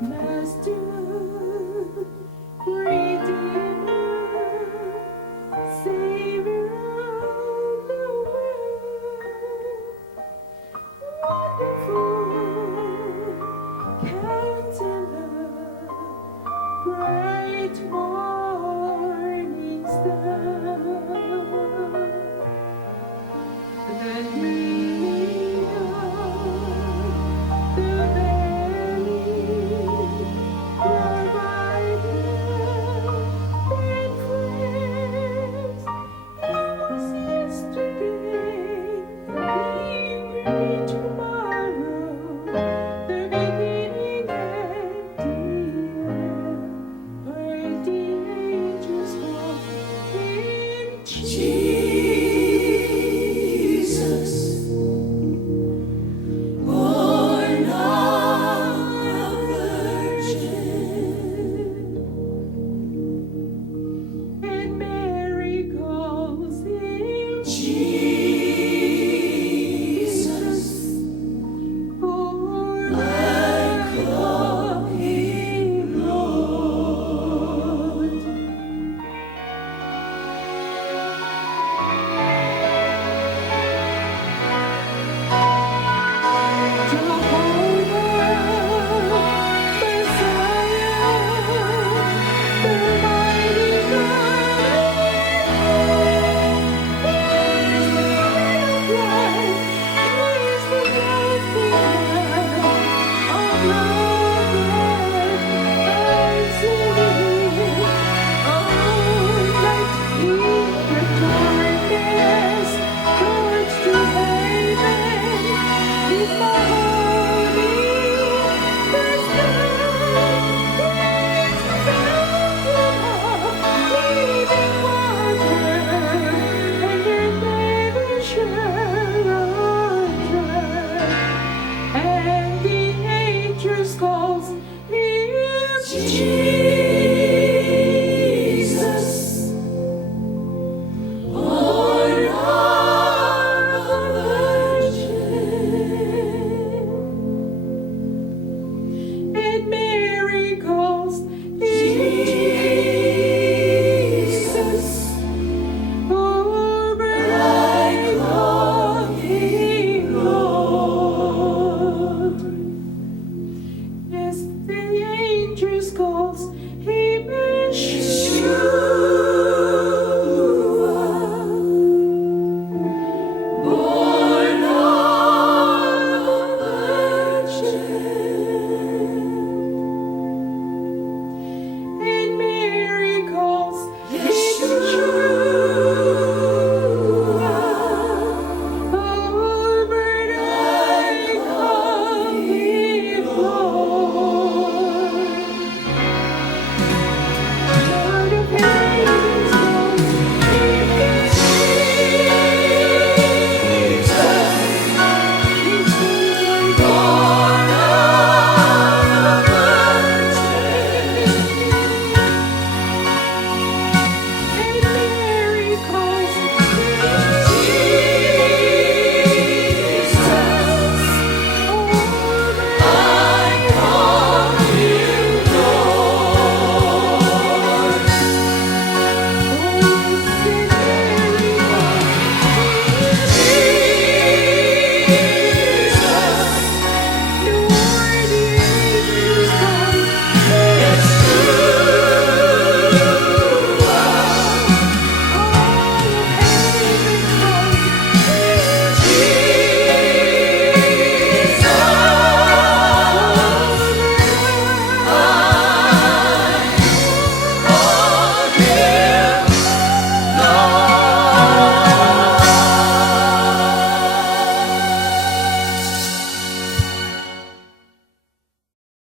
Master, Redeemer, Savior of the world, wonderful Counselor, bright morning star, the lily of the valley, provider and friend, yours yesterday, he will be tomorrow, the beginning and the end, where the angels walk in Jesus, born of a virgin, and Mary calls him Jesus, for I call him Lord. Jehovah, Messiah, the mighty God, He is the Light of life, He is the life of love and singing. Oh, light in the darkness, towards to heaven, is my holy first love. Is the fountain of living water, and it never shall run dry. And the angels calls him Jesus, born of a virgin. And Mary calls Jesus, for I call him Lord. Yes, the angels calls him Yeshua.